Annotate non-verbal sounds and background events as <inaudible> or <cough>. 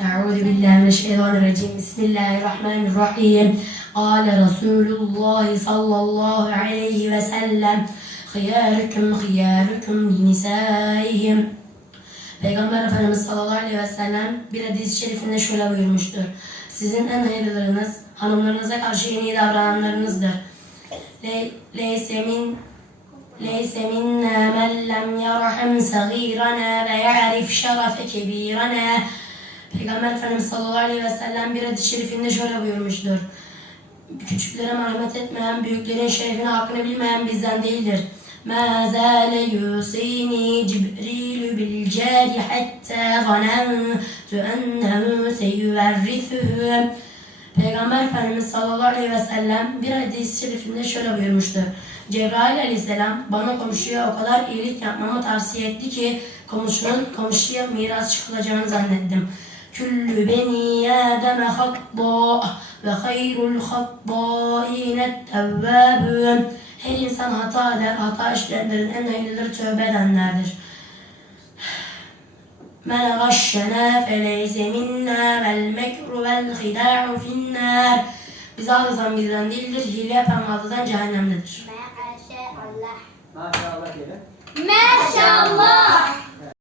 أعوذ بالله من الشيطان الرجيم بسم الله الرحمن الرحيم قال رسول الله صلى الله عليه وسلم خياركم خياركم لنسائهم Peygamber Efendimiz sallallahu aleyhi ve sellem bir hadis-i şerifinde şöyle buyurmuştur. Sizin en hayırlılarınız hanımlarınıza karşı en iyi davrananlarınızdır. Le- Leyse min ليس منا من لم يرحم صغيرنا ويعرف شرف كبيرنا Peygamber Efendimiz sallallahu aleyhi ve sellem bir hadis-i şerifinde şöyle buyurmuştur. Küçüklere merhamet etmeyen, büyüklerin şerefini hakkını bilmeyen bizden değildir. مَا زَالَ يُوصِينِي جِبْرِيلُ بِالْجَارِ حَتَّى ظَنَنْتُ أَنَّهُ سَيُوَرِّثُهُ Peygamber Efendimiz sallallahu aleyhi ve sellem bir hadis-i şerifinde şöyle buyurmuştur. Cebrail aleyhisselam bana komşuya o kadar iyilik yapmamı tavsiye etti ki komşunun komşuya miras çıkılacağını zannettim. Küllü beni Adem hatta ve hayrul hattâine tevvâbün. Her insan hata eder, hata işleyenlerin en hayırlıları tövbe edenlerdir. <sighs> Men gashşena feleyse minna vel vel hidâ'u finnâr. Bizi aldatan bizden değildir, hile yapan aldadan cehennemdedir. Maşallah. Maşallah diyelim.